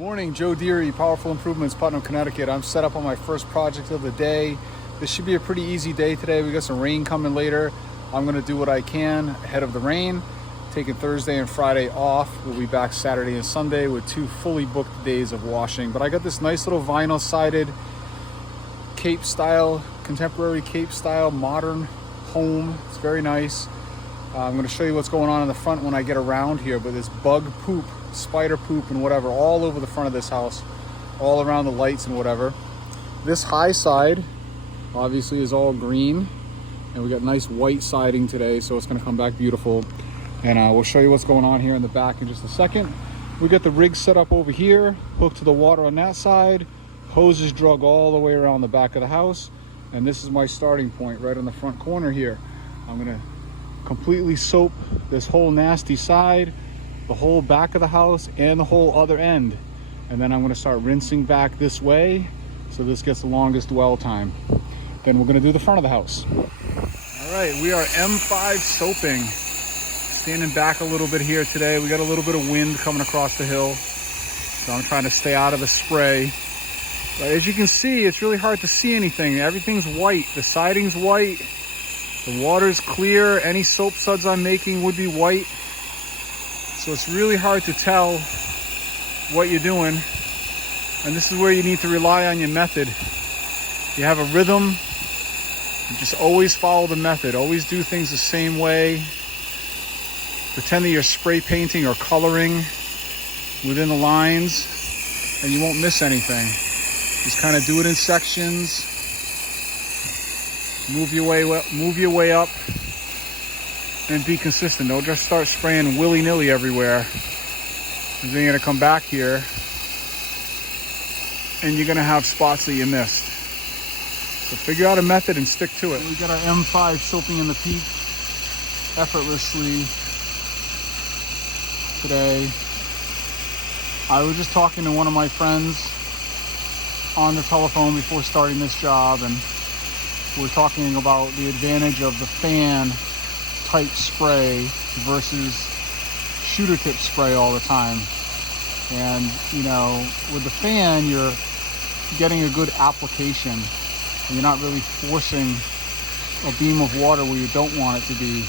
Morning, Joe Deary, Powerful Improvements, Putnam, Connecticut. I'm set up on my first project of the day. This should be a pretty easy day today. We got some rain coming later. I'm gonna do what I can ahead of the rain. Taking Thursday and Friday off. We'll be back Saturday and Sunday with 2 fully booked days of washing. But I got this nice little vinyl sided Cape style, contemporary Cape style, modern home. It's very nice. I'm gonna show you what's going on in the front when I get around here, but this bug poop, spider poop and whatever all over the front of this house, all around the lights and whatever. This high side obviously is all green, and we got nice white siding today, so it's going to come back beautiful. And we'll show you what's going on here in the back in just a second. We got the rig set up over here, hooked to the water on that side, hoses drug all the way around the back of the house, and this is my starting point right on the front corner here. I'm going to completely soap this whole nasty side, the whole back of the house, and the whole other end. And then I'm going to start rinsing back this way, so this gets the longest dwell time. Then we're going to do the front of the house. All right, we are M5 soaping. Standing back a little bit here today. We got a little bit of wind coming across the hill, so I'm trying to stay out of the spray. But as you can see, it's really hard to see anything. Everything's white. The siding's white. The water's clear. Any soap suds I'm making would be white. So it's really hard to tell what you're doing. And this is where you need to rely on your method. You have a rhythm, you just always follow the method. Always do things the same way. Pretend that you're spray painting or coloring within the lines, and you won't miss anything. Just kind of do it in sections. Move your way up. And be consistent. Don't just start spraying willy-nilly everywhere. And then you're gonna come back here and you're gonna have spots that you missed. So figure out a method and stick to it. We got our M5 soaping in the peak effortlessly today. I was just talking to one of my friends on the telephone before starting this job, and we're talking about the advantage of the fan type spray versus shooter tip spray all the time. And you know, with the fan you're getting a good application and you're not really forcing a beam of water where you don't want it to be.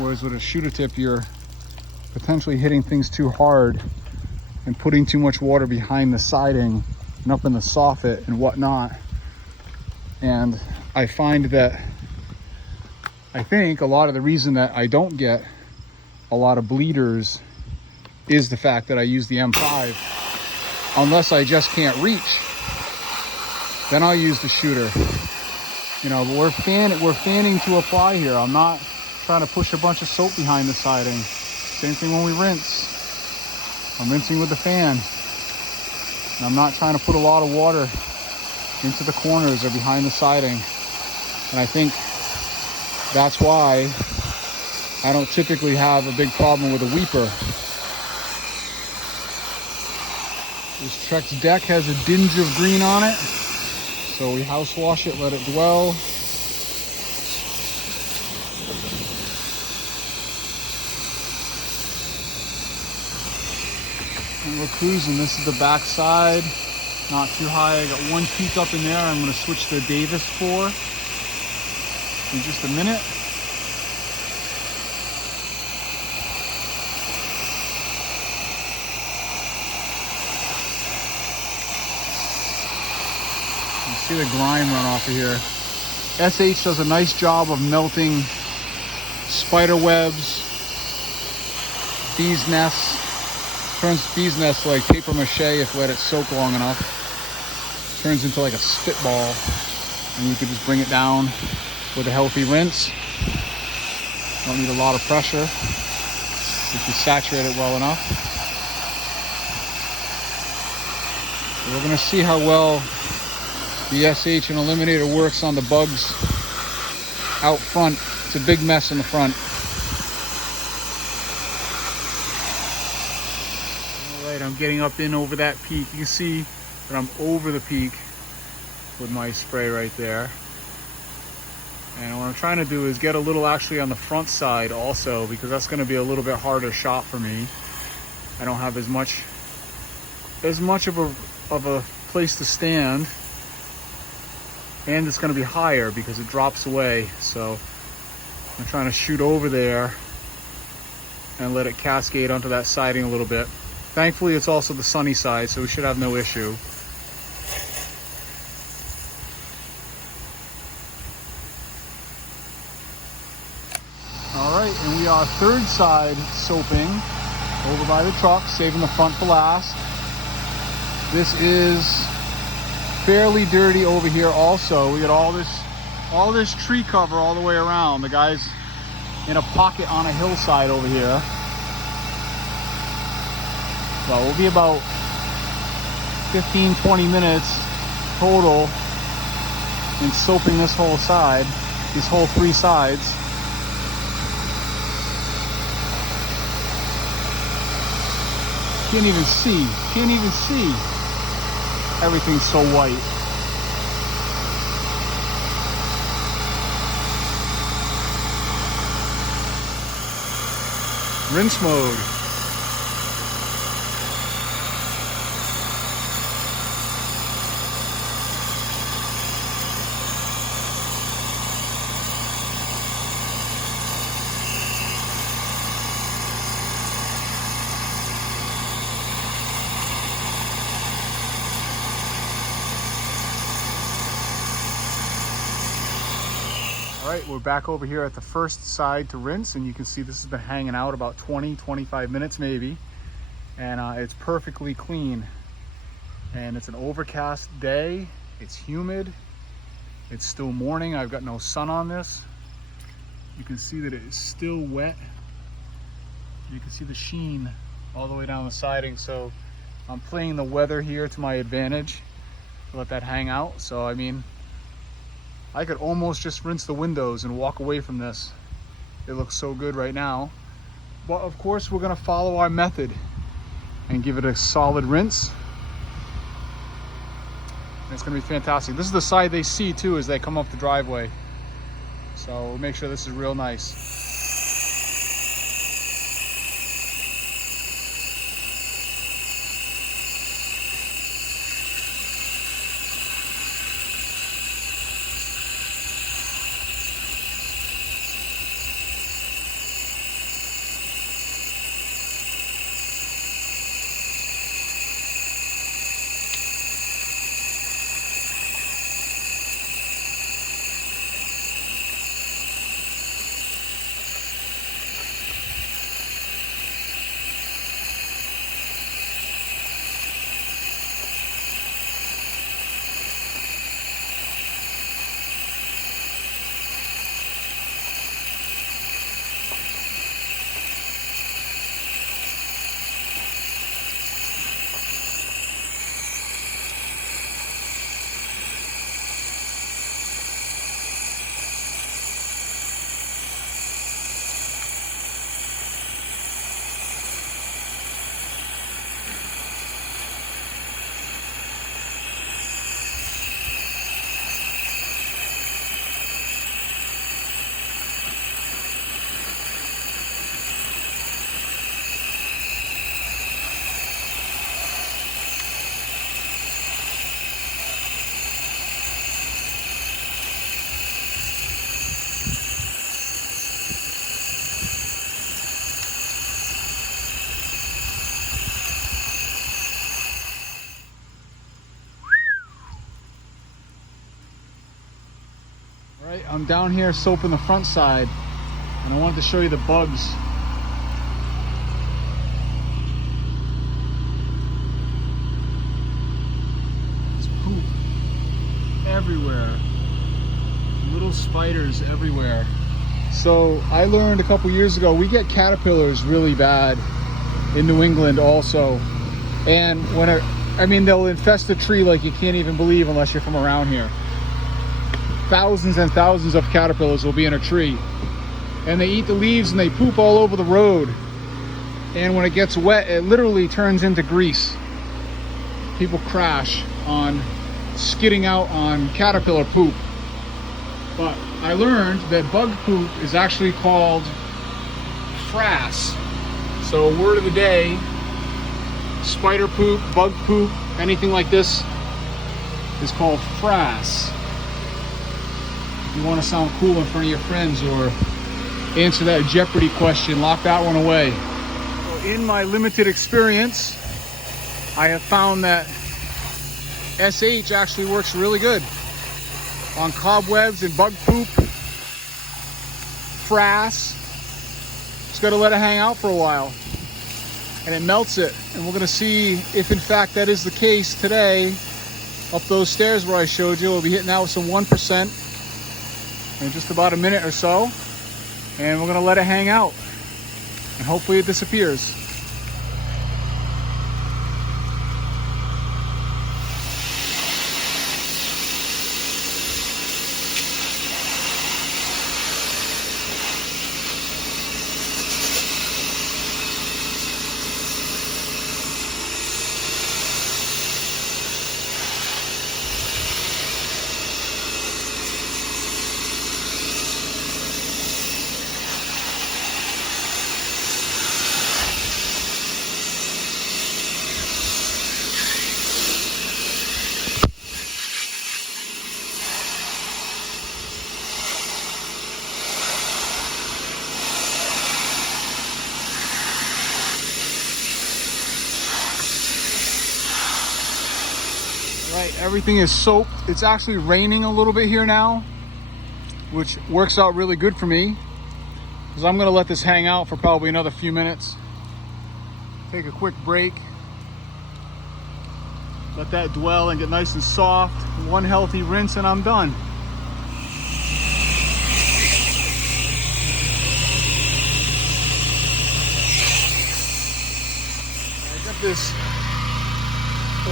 Whereas with a shooter tip you're potentially hitting things too hard and putting too much water behind the siding and up in the soffit and whatnot. And I find that I think a lot of the reason that I don't get a lot of bleeders is the fact that I use the M5. Unless I just can't reach, then I'll use the shooter. You know, but we're fanning to apply here. I'm not trying to push a bunch of soap behind the siding. Same thing when we rinse. I'm rinsing with the fan. And I'm not trying to put a lot of water into the corners or behind the siding. And I think that's why I don't typically have a big problem with a weeper. This Trex deck has a dinge of green on it, so we house wash it, let it dwell. And we're cruising. This is the back side, not too high. I got one peak up in there. I'm going to switch to Davis 4 in just a minute. You see the grime run off of here. SH does a nice job of melting spider webs, bees nests. Turns bees nests like paper mache if let it soak long enough. Turns into like a spitball, and you can just bring it down with a healthy rinse. Don't need a lot of pressure if you saturate it well enough. So we're going to see how well the SH and Eliminator works on the bugs out front. It's a big mess in the front. All right, I'm getting up in over that peak. You can see that I'm over the peak with my spray right there. And what I'm trying to do is get a little actually on the front side also, because that's going to be a little bit harder shot for me. I don't have as much as much of a place to stand, and it's going to be higher because it drops away. So I'm trying to shoot over there and let it cascade onto that siding a little bit. Thankfully, it's also the sunny side, so we should have no issue. All right, and we are third side soaping over by the truck, saving the front for last. This is fairly dirty over here also. We got all this tree cover all the way around. The guy's in a pocket on a hillside over here. So we'll be about 15-20 minutes total in soaping this whole side, these whole three sides. Can't even see. Everything's so white. Rinse mode. All right, we're back over here at the first side to rinse, and you can see this has been hanging out about 20-25 minutes maybe, and it's perfectly clean. And it's an overcast day, it's humid, it's still morning. I've got no sun on this. You can see that it is still wet. You can see the sheen all the way down the siding. So I'm playing the weather here to my advantage to let that hang out. So I mean, I could almost just rinse the windows and walk away from this. It looks so good right now. But of course, we're gonna follow our method and give it a solid rinse. And it's gonna be fantastic. This is the side they see too as they come up the driveway. So we'll make sure this is real nice. Right, I'm down here soaping the front side, and I wanted to show you the bugs. There's poop everywhere. Little spiders everywhere. So I learned a couple years ago, we get caterpillars really bad in New England also. And I mean, they'll infest a tree like you can't even believe unless you're from around here. Thousands and thousands of caterpillars will be in a tree, and they eat the leaves and they poop all over the road. And when it gets wet, it literally turns into grease. People crash on skidding out on caterpillar poop. But I learned that bug poop is actually called frass. So word of the day spider poop, bug poop, anything like this is called frass. If you want to sound cool in front of your friends or answer that Jeopardy question, lock that one away. So in my limited experience, I have found that SH actually works really good on cobwebs and bug poop, frass. Just got to let it hang out for a while and it melts it. And we're going to see if in fact that is the case today. Up those stairs where I showed you, we'll be hitting that with some 1% in just about a minute or so. And we're going to let it hang out and hopefully it disappears. Right, everything is soaked. It's actually raining a little bit here now, which works out really good for me because I'm gonna let this hang out for probably another few minutes. Take a quick break. Let that dwell and get nice and soft. One healthy rinse and I'm done. I got this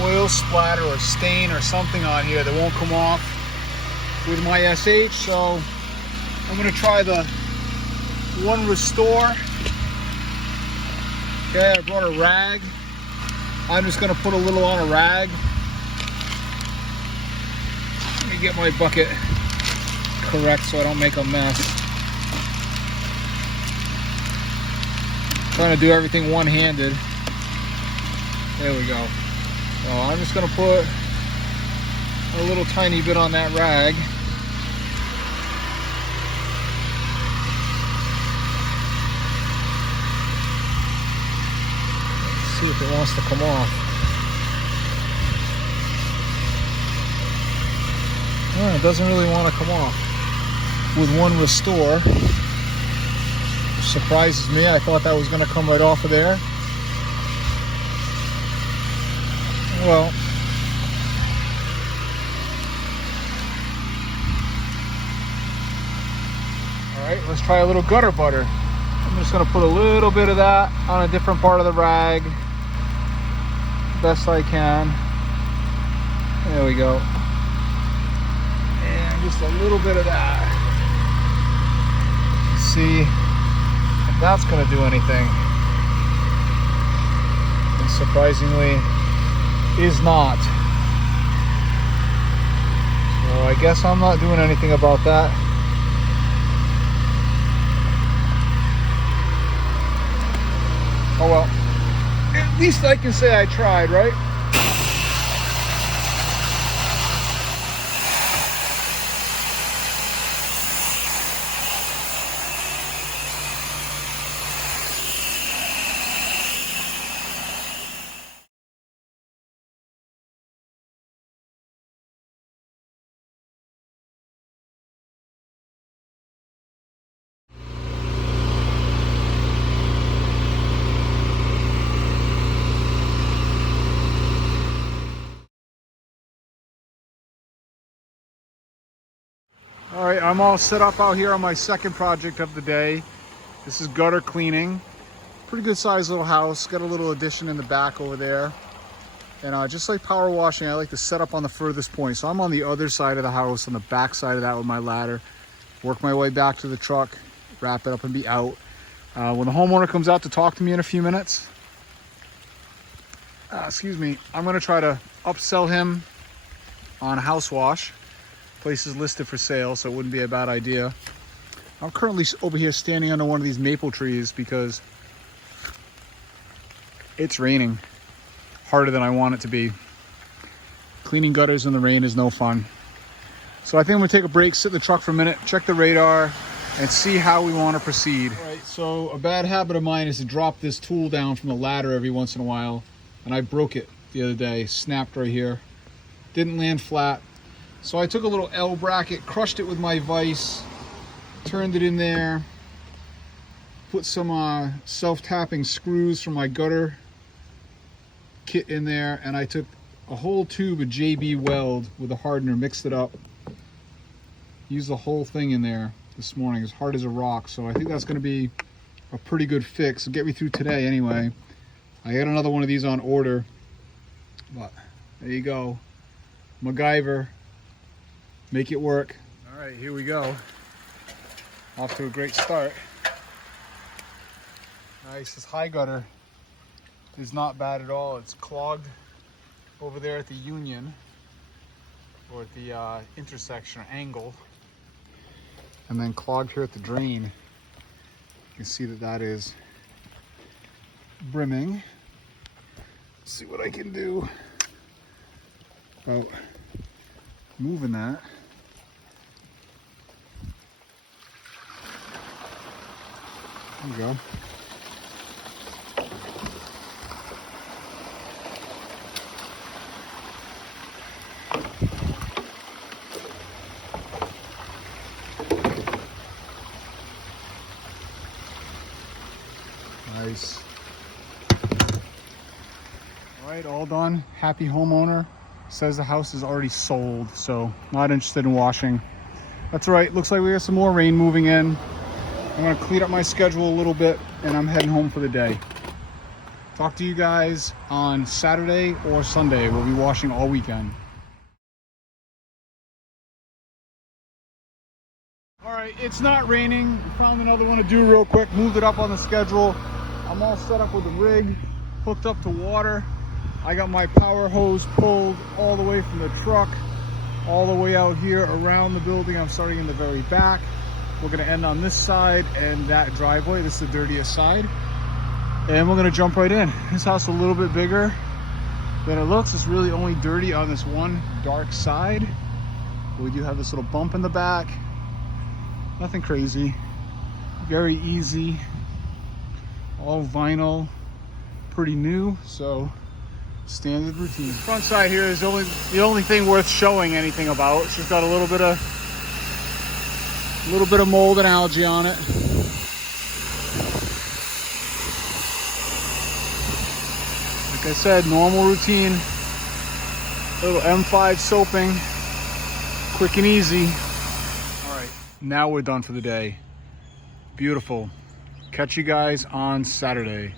oil splatter or stain or something on here that won't come off with my SH, so I'm going to try the One Restore. Okay, I brought a rag. I'm just going to put a little on a rag. Let me get my bucket correct so I don't make a mess. Trying to do everything one-handed. There we go. So I'm just going to put a little tiny bit on that rag. Let's see if it wants to come off. Oh, it doesn't really want to come off with One Restore. Which surprises me. I thought that was going to come right off of there. Well, all right, let's try a little gutter butter. I'm just going to put a little bit of that on a different part of the rag, best I can. There we go. And just a little bit of that. Let's see if that's going to do anything. And surprisingly, is not. So I guess I'm not doing anything about that. Oh well. At least I can say I tried, right? All right, I'm all set up out here on my second project of the day. This is gutter cleaning. Pretty good sized little house. Got a little addition in the back over there. And just like power washing, I like to set up on the furthest point. So I'm on the other side of the house, on the back side of that with my ladder. Work my way back to the truck, wrap it up and be out. When the homeowner comes out to talk to me in a few minutes, excuse me, I'm gonna try to upsell him on a house wash. Place is listed for sale, so it wouldn't be a bad idea. I'm currently over here standing under one of these maple trees because it's raining. harder than I want it to be. Cleaning gutters in the rain is no fun. So I think I'm gonna take a break, sit in the truck for a minute, check the radar, and see how we want to proceed. All right, so a bad habit of mine is to drop this tool down from the ladder every once in a while, and I broke it the other day, snapped right here. Didn't land flat. So I took a little L bracket, crushed it with my vise, turned it in there, put some self-tapping screws from my gutter kit in there, and I took a whole tube of JB Weld with a hardener, mixed it up, used the whole thing in there this morning, as hard as a rock. So I think that's going to be a pretty good fix. It'll get me through today anyway. I got another one of these on order, but there you go. MacGyver, make it work. All right, here we go. Off to a great start. Nice. This high gutter is not bad at all. It's clogged over there at the union, or at the intersection or angle, and then clogged here at the drain. You can see that that is brimming. Let's see what I can do about moving that. There you go. Nice. All right, all done. Happy homeowner. Says the house is already sold, so not interested in washing. That's all right. Looks like we got some more rain moving in. I'm gonna clean up my schedule a little bit, and I'm heading home for the day. Talk to you guys on Saturday or Sunday. We'll be washing all weekend. All right, it's not raining. We found another one to do real quick. Moved it up on the schedule. I'm all set up with the rig, hooked up to water. I got my power hose pulled all the way from the truck, all the way out here around the building. I'm starting in the very back. We're gonna end on this side and that driveway. This is the dirtiest side. And we're gonna jump right in. This house is a little bit bigger than it looks. It's really only dirty on this one dark side. We do have this little bump in the back. Nothing crazy, very easy. All vinyl, pretty new, so standard routine. Front side here is the only thing worth showing anything about. It's just got a little bit of mold and algae on it. Like I said, normal routine. Little M5 soaping, quick and easy. All right, now we're done for the day. Beautiful. Catch you guys on Saturday.